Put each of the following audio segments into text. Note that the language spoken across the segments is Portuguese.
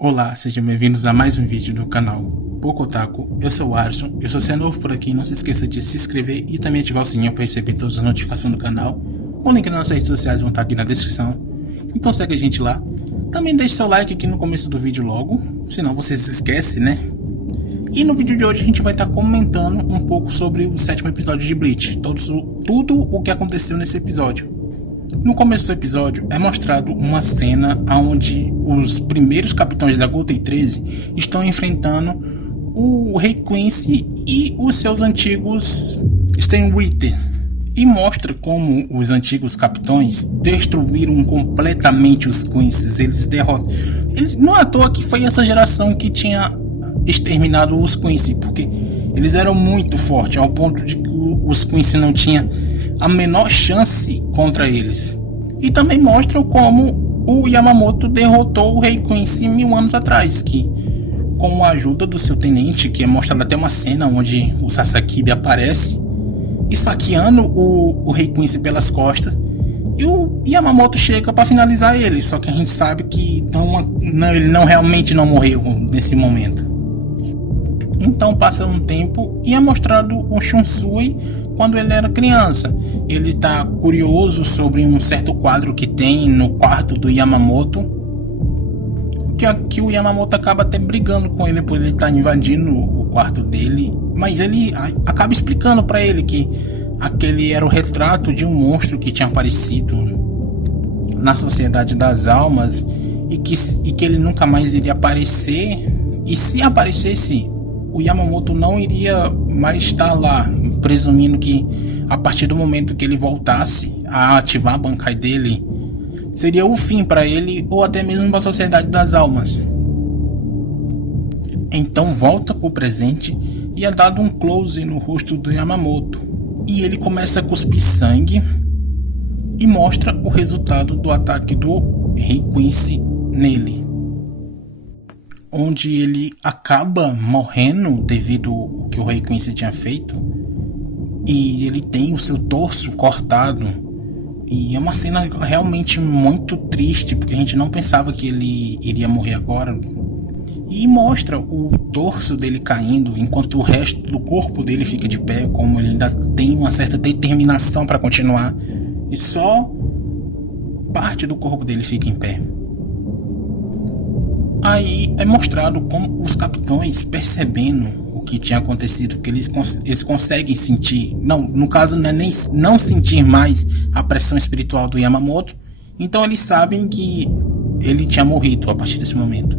Olá, sejam bem-vindos a mais um vídeo do canal Pocotaku. Eu sou o Arson, se você é novo por aqui, não se esqueça de se inscrever e também ativar o sininho para receber todas as notificações do canal. O link nas nossas redes sociais vão estar aqui na descrição, então segue a gente lá. Também deixe seu like aqui no começo do vídeo logo, senão você se esquece, né? E no vídeo de hoje a gente vai estar comentando um pouco sobre o 7º episódio de Bleach, tudo o que aconteceu nesse episódio. No começo do episódio é mostrado uma cena onde os primeiros capitães da Golden 13 estão enfrentando o Rei Quincy e os seus antigos Stenwrither, e mostra como os antigos capitães destruíram completamente os Quincy's. Não é à toa que foi essa geração que tinha exterminado os Quincy, porque eles eram muito fortes ao ponto de que os Quincy não tinham a menor chance contra eles. E também mostra como o Yamamoto derrotou o Rei Quincy 1000 anos atrás, que com a ajuda do seu tenente, que é mostrada até uma cena onde o Sasakibe aparece esfaqueando o Rei Quincy pelas costas, e o Yamamoto chega para finalizar ele, só que a gente sabe que ele realmente não morreu nesse momento. Então passa um tempo e é mostrado o Shunsui quando ele era criança. Ele tá curioso sobre um certo quadro que tem no quarto do Yamamoto, que o Yamamoto acaba até brigando com ele por ele estar invadindo o quarto dele, mas ele acaba explicando para ele que aquele era o retrato de um monstro que tinha aparecido na Sociedade das Almas e que ele nunca mais iria aparecer, e se aparecesse o Yamamoto não iria mais estar lá, presumindo que a partir do momento que ele voltasse a ativar a Bankai dele, seria o fim para ele ou até mesmo para a Sociedade das Almas. Então volta pro presente e é dado um close no rosto do Yamamoto, e ele começa a cuspir sangue e mostra o resultado do ataque do Rei Quincy nele, onde ele acaba morrendo devido ao que o Rei Quincy tinha feito, e ele tem o seu torso cortado. E é uma cena realmente muito triste, porque a gente não pensava que ele iria morrer agora. E mostra o torso dele caindo, enquanto o resto do corpo dele fica de pé, como ele ainda tem uma certa determinação para continuar, e só parte do corpo dele fica em pé. Aí é mostrado como os capitães, percebendo o que tinha acontecido, porque eles conseguem sentir, no caso não é nem não sentir mais a pressão espiritual do Yamamoto, então eles sabem que ele tinha morrido a partir desse momento.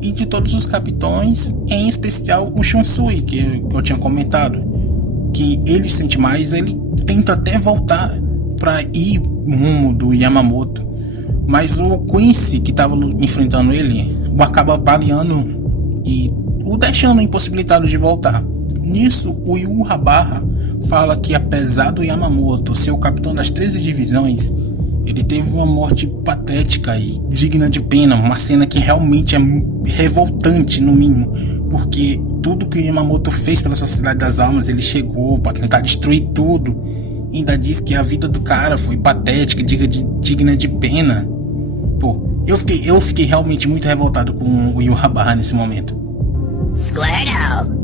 E de todos os capitães, em especial o Shunsui, que eu tinha comentado, que ele sente mais, ele tenta até voltar para ir rumo do Yamamoto, mas o Quincy, que estava enfrentando ele, o acaba baleando e o deixando impossibilitado de voltar. Nisso, o Yuha Barra fala que apesar do Yamamoto ser o capitão das 13 divisões, ele teve uma morte patética e digna de pena, uma cena que realmente é revoltante no mínimo, porque tudo que o Yamamoto fez pela Sociedade das Almas, ele chegou para tentar destruir tudo. Ainda diz que a vida do cara foi patética, digna de pena. Pô, eu fiquei realmente muito revoltado com o Yuha Barra nesse momento. Squirtle.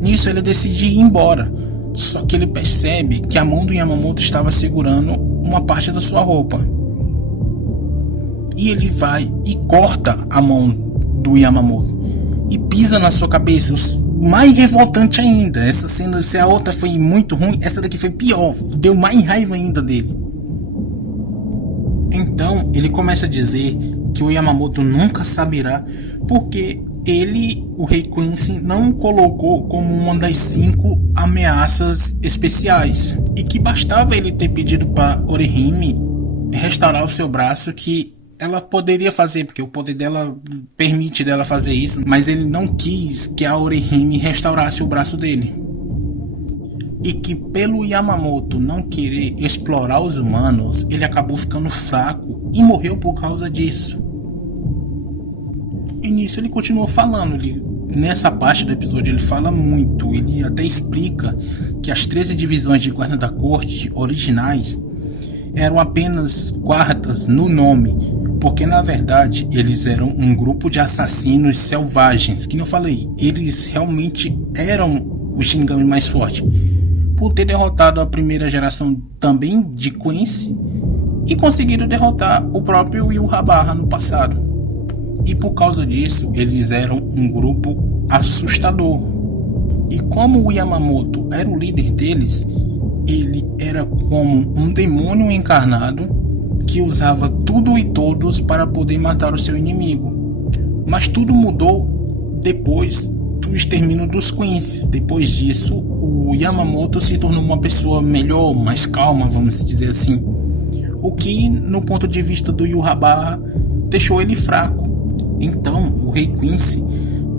Nisso ele decide ir embora, só que ele percebe que a mão do Yamamoto estava segurando uma parte da sua roupa. E ele vai e corta a mão do Yamamoto e pisa na sua cabeça. Mais revoltante ainda, essa cena, se a outra foi muito ruim, essa daqui foi pior, deu mais raiva ainda dele. Então ele começa a dizer que o Yamamoto nunca saberá porque ele, o Rei Quincy, não o colocou como uma das 5 ameaças especiais, e que bastava ele ter pedido para Orihime restaurar o seu braço, que ela poderia fazer, porque o poder dela permite dela fazer isso, mas ele não quis que a Orihime restaurasse o braço dele. E que pelo Yamamoto não querer explorar os humanos, ele acabou ficando fraco e morreu por causa disso. E nisso ele continuou falando, nessa parte do episódio ele fala muito, ele até explica que as 13 divisões de guarda da corte originais, eram apenas guardas no nome, porque na verdade eles eram um grupo de assassinos selvagens, que não falei, eles realmente eram os Shinigami mais fortes, por ter derrotado a primeira geração também de Quincy e conseguiram derrotar o próprio Yhwach no passado. E por causa disso, eles eram um grupo assustador. E como o Yamamoto era o líder deles, ele era como um demônio encarnado que usava tudo e todos para poder matar o seu inimigo. Mas tudo mudou depois do extermínio dos Quincy. Depois disso, o Yamamoto se tornou uma pessoa melhor, mais calma, vamos dizer assim. O que, no ponto de vista do Yhwach, deixou ele fraco. Então, o Rei Quincy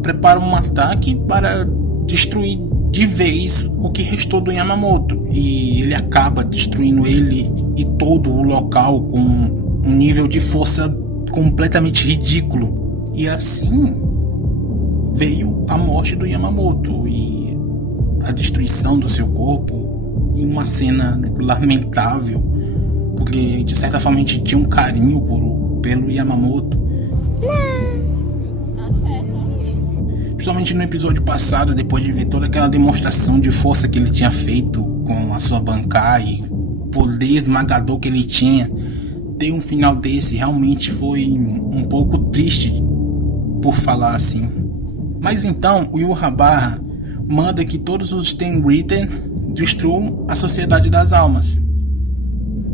prepara um ataque para destruir de vez o que restou do Yamamoto. E ele acaba destruindo ele e todo o local com um nível de força completamente ridículo. E assim veio a morte do Yamamoto e a destruição do seu corpo em uma cena lamentável, porque de certa forma a gente tinha um carinho pelo Yamamoto. Principalmente no episódio passado, depois de ver toda aquela demonstração de força que ele tinha feito com a sua Bankai, o poder esmagador que ele tinha, ter um final desse realmente foi um pouco triste, por falar assim. Mas então o Yhwach manda que todos os Ten Ritten destruam a Sociedade das Almas.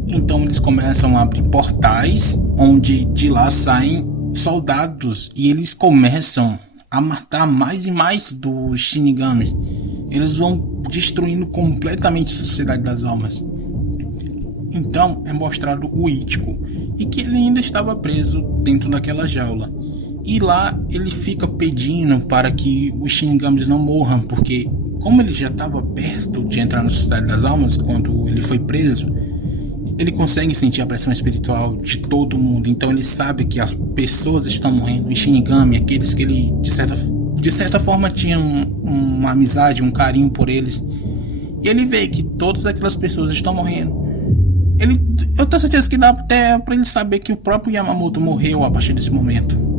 Então eles começam a abrir portais, onde de lá saem soldados e eles começam a matar mais e mais dos Shinigamis. Eles vão destruindo completamente a Sociedade das Almas. Então é mostrado o Ichigo e que ele ainda estava preso dentro daquela jaula. E lá ele fica pedindo para que os Shinigamis não morram, porque como ele já estava perto de entrar na Sociedade das Almas quando ele foi preso, ele consegue sentir a pressão espiritual de todo mundo. Então ele sabe que as pessoas estão morrendo, os Shinigami, aqueles que ele de certa forma tinha uma amizade, um carinho por eles, e ele vê que todas aquelas pessoas estão morrendo. Eu tenho certeza que dá até para ele saber que o próprio Yamamoto morreu a partir desse momento.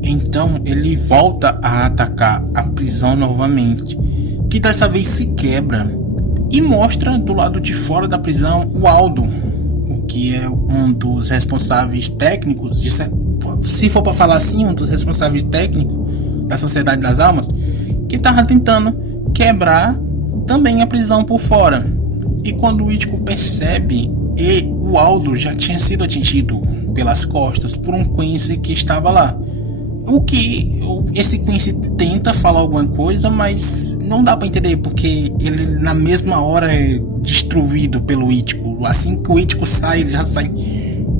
Então ele volta a atacar a prisão novamente, que dessa vez se quebra e mostra do lado de fora da prisão o Aldo, o que é um dos responsáveis técnicos, se for para falar assim, um dos responsáveis técnicos da Sociedade das Almas, que estava tentando quebrar também a prisão por fora. E quando o Ichigo percebe, o Aldo já tinha sido atingido pelas costas por um Quincy que estava lá. O que esse Quincy tenta falar alguma coisa, mas não dá pra entender, porque ele na mesma hora é destruído pelo Ichigo. Assim que o Ichigo sai, ele já sai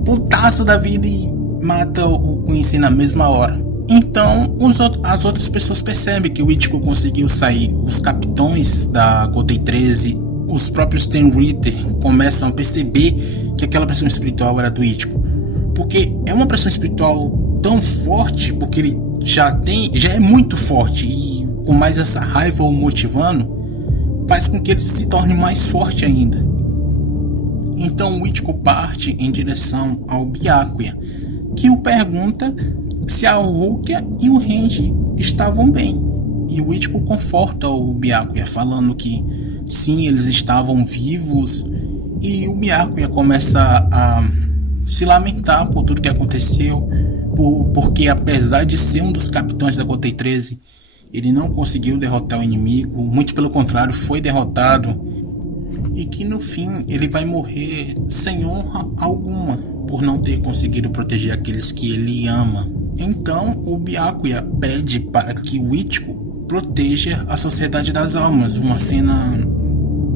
putaço da vida e mata o Quincy na mesma hora. Então as outras pessoas percebem que o Ichigo conseguiu sair. Os capitães da Gotei 13, os próprios Ten Ritten começam a perceber que aquela pressão espiritual era do Ichigo, porque é uma pressão espiritual tão forte, porque ele já é muito forte, e com mais essa raiva o motivando, faz com que ele se torne mais forte ainda. Então o Ichigo parte em direção ao Byakuya, que o pergunta se a Rukia e o Renji estavam bem, e o Ichigo conforta o Byakuya falando que sim, eles estavam vivos, e o Byakuya começa a se lamentar por tudo que aconteceu, porque apesar de ser um dos capitães da Gotei 13, ele não conseguiu derrotar o inimigo, muito pelo contrário, foi derrotado, e que no fim ele vai morrer sem honra alguma por não ter conseguido proteger aqueles que ele ama. Então o Byakuya pede para que o Ichigo proteja a Sociedade das Almas, uma cena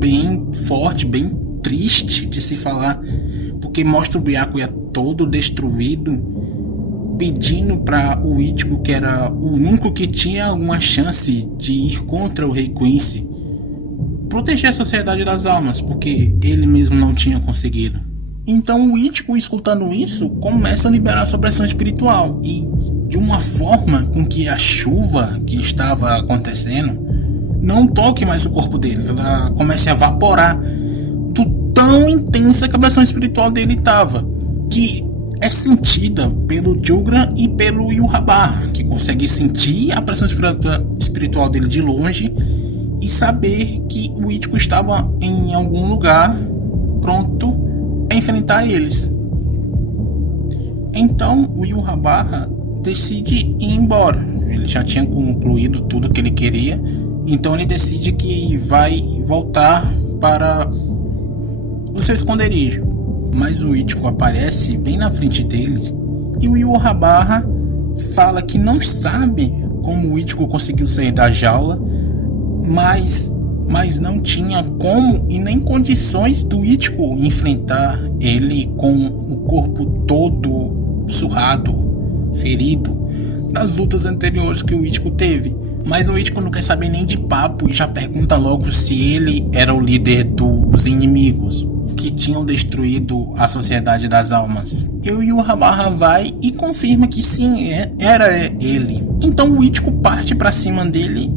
bem forte, bem triste de se falar, porque mostra o Byakuya todo destruído, pedindo para o Ichigo, que era o único que tinha alguma chance de ir contra o Rei Quincy, proteger a Sociedade das Almas, porque ele mesmo não tinha conseguido. Então o Ichigo, escutando isso, começa a liberar sua pressão espiritual, e de uma forma com que a chuva que estava acontecendo não toque mais o corpo dele, ela comece a evaporar do tão intensa que a pressão espiritual dele estava, que é sentida pelo Jugra e pelo Yhwach, que consegue sentir a pressão espiritual dele de longe e saber que o Ichigo estava em algum lugar pronto para enfrentar eles. Então o Yhwach decide ir embora. Ele já tinha concluído tudo que ele queria, então ele decide que vai voltar para o seu esconderijo. Mas o Ichigo aparece bem na frente dele e o Yhwach fala que não sabe como o Ichigo conseguiu sair da jaula, mas não tinha como e nem condições do Ichigo enfrentar ele com o corpo todo surrado, ferido, das lutas anteriores que o Ichigo teve. Mas o Ichigo não quer saber nem de papo e já pergunta logo se ele era o líder dos inimigos que tinham destruído a Sociedade das Almas. E o Yhwach vai e confirma que sim, era ele. Então o Ichigo parte para cima dele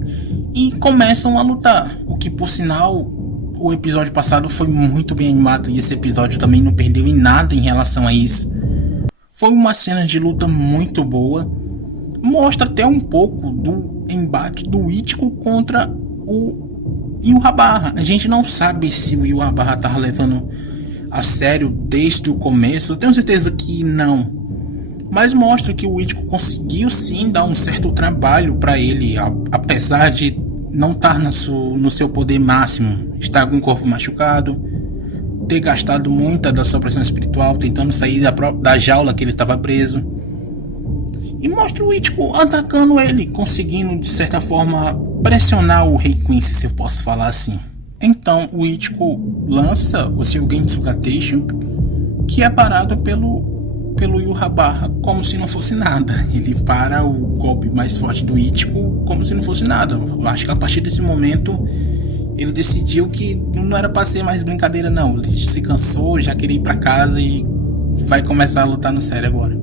e começam a lutar. O que, por sinal, o episódio passado foi muito bem animado e esse episódio também não perdeu em nada em relação a isso. Foi uma cena de luta muito boa. Mostra até um pouco do embate do Ichigo contra o Yhwach. A gente não sabe se o Yhwach tava levando a sério desde o começo. Eu tenho certeza que não. Mas mostra que o Ichigo conseguiu sim dar um certo trabalho para ele, apesar de não estar no seu poder máximo, estar com o corpo machucado, ter gastado muita da sua pressão espiritual tentando sair da jaula que ele estava preso. E mostra o Ichigo atacando ele, conseguindo de certa forma pressionar o Rei Quincy, se eu posso falar assim. Então o Ichigo lança o seu Gensugateishu, que é parado pelo Yhwach como se não fosse nada. Ele para o golpe mais forte do Ichigo como se não fosse nada. Eu acho que a partir desse momento ele decidiu que não era para ser mais brincadeira não. Ele se cansou, já queria ir para casa e vai começar a lutar no sério agora.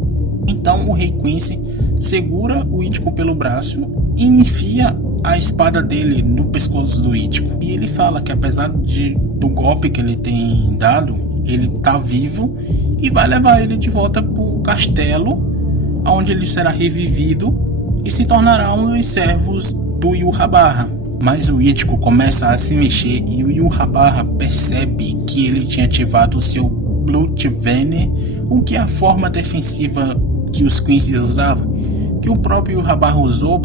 Então o Rei Quincy segura o Ichigo pelo braço e enfia a espada dele no pescoço do Ichigo. E ele fala que apesar do golpe que ele tem dado, ele tá vivo e vai levar ele de volta pro castelo, onde ele será revivido e se tornará um dos servos do Yhwach. Mas o Ichigo começa a se mexer e o Yhwach percebe que ele tinha ativado o seu Blood Vein, o que é a forma defensiva que os Quincy usavam, que o próprio Yhwach usou,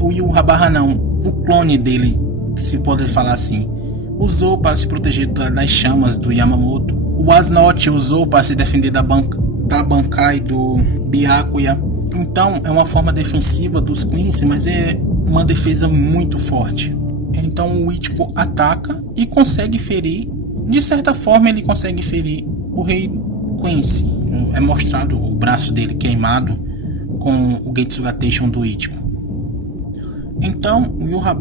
o Yhwach não, o clone dele, se pode falar assim, usou para se proteger das chamas do Yamamoto. O Asnot usou para se defender da Bankai do Byakuya. Então é uma forma defensiva dos Quincy, mas é uma defesa muito forte. Então o Ichigo ataca e consegue ferir. De certa forma ele consegue ferir o Rei Quincy. É mostrado o braço dele queimado com o Getsugateishu do Ichigo. Então o Yhwach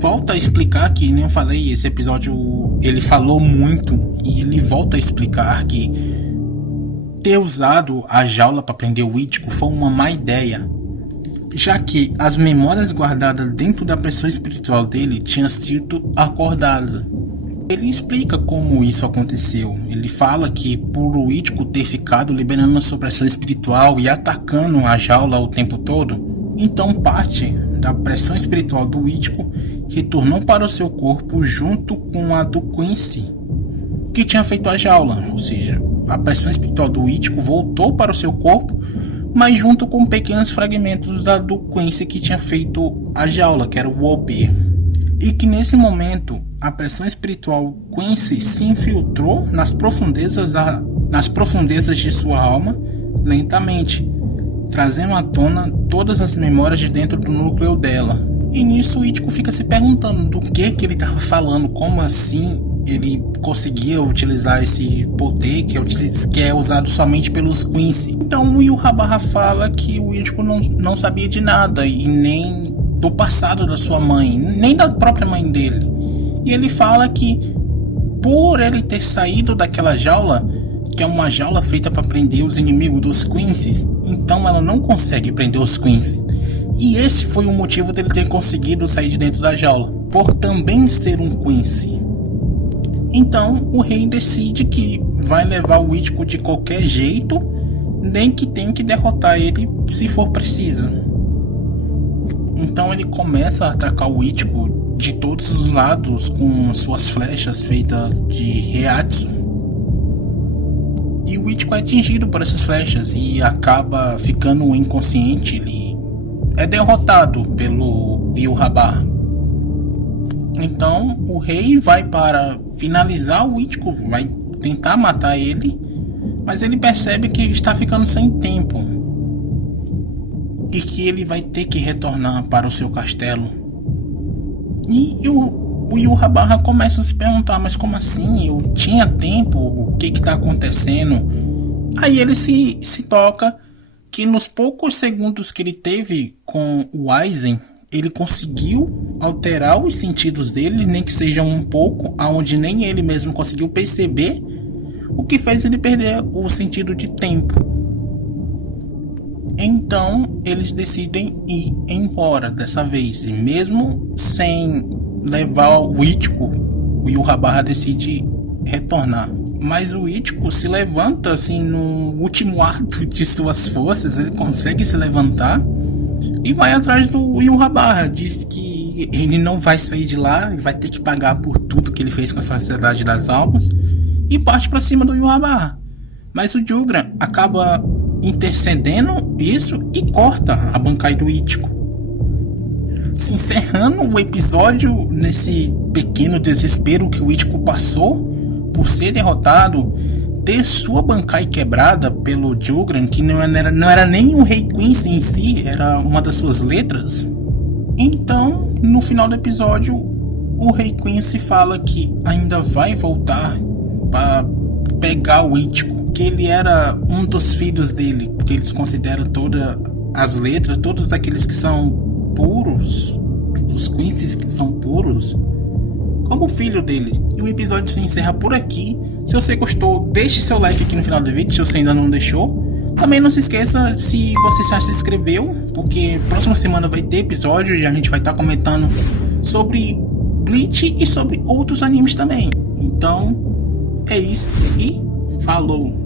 volta a explicar, que nem eu falei, esse episódio ele falou muito e ele volta a explicar que ter usado a jaula para prender o Ichigo foi uma má ideia, já que as memórias guardadas dentro da pressão espiritual dele tinham sido acordadas. Ele explica como isso aconteceu. Ele fala que por o Ichigo ter ficado liberando a sua pressão espiritual e atacando a jaula o tempo todo, então parte da pressão espiritual do Ichigo retornou para o seu corpo junto com a do Quincy, que tinha feito a jaula. Ou seja, a pressão espiritual do Ichigo voltou para o seu corpo, mas junto com pequenos fragmentos da do Quincy que tinha feito a jaula, que era o Wolper. E que nesse momento a pressão espiritual Quincy se infiltrou nas profundezas de sua alma lentamente, trazendo à tona todas as memórias de dentro do núcleo dela. E nisso o Ichigo fica se perguntando do que ele estava falando, como assim ele conseguia utilizar esse poder que é usado somente pelos Quincy. Então o Yhwach fala que o Ichigo não sabia de nada, e nem do passado da sua mãe, nem da própria mãe dele. E ele fala que por ele ter saído daquela jaula, que é uma jaula feita para prender os inimigos dos Quincy, então ela não consegue prender os Quincy. E esse foi o motivo dele ter conseguido sair de dentro da jaula, por também ser um Quincy. Então o rei decide que vai levar o Ichigo de qualquer jeito, nem que tenha que derrotar ele se for preciso. Então ele começa a atacar o Ichigo de todos os lados com suas flechas feitas de Reiatsu. E o Ichigo é atingido por essas flechas e acaba ficando inconsciente. Ele é derrotado pelo Yhwach. Então o rei vai para finalizar o Ichigo, vai tentar matar ele, mas ele percebe que está ficando sem tempo e que ele vai ter que retornar para o seu castelo. E o Yhwach começa a se perguntar, mas como assim? Eu tinha tempo, o que está acontecendo? Aí ele se toca que nos poucos segundos que ele teve com o Aizen, ele conseguiu alterar os sentidos dele, nem que seja um pouco, aonde nem ele mesmo conseguiu perceber, o que fez ele perder o sentido de tempo. Então eles decidem ir embora dessa vez, e mesmo sem levar o Ichigo, o Yhwach decide retornar. Mas o Ichigo se levanta assim no último ato de suas forças, ele consegue se levantar e vai atrás do Yhwach. Diz que ele não vai sair de lá, vai ter que pagar por tudo que ele fez com a Sociedade das Almas, e parte para cima do Yhwach. Mas o Jugra acaba intercedendo isso e corta a Bankai do Ichigo, se encerrando o episódio nesse pequeno desespero que o Ichigo passou por ser derrotado, ter sua Bankai quebrada pelo Jugra, que não era nem o Rei Quincy em si, era uma das suas letras. Então, no final do episódio, o Rei Quincy fala que ainda vai voltar para pegar o Ichigo, que ele era um dos filhos dele, porque eles consideram todas as letras, todos daqueles que são puros, os Quincy's que são puros, como filho dele. E o episódio se encerra por aqui. Se você gostou, deixe seu like aqui no final do vídeo, se você ainda não deixou. Também não se esqueça, se você já se inscreveu, porque próxima semana vai ter episódio e a gente vai estar comentando sobre Bleach e sobre outros animes também. Então, é isso e falou!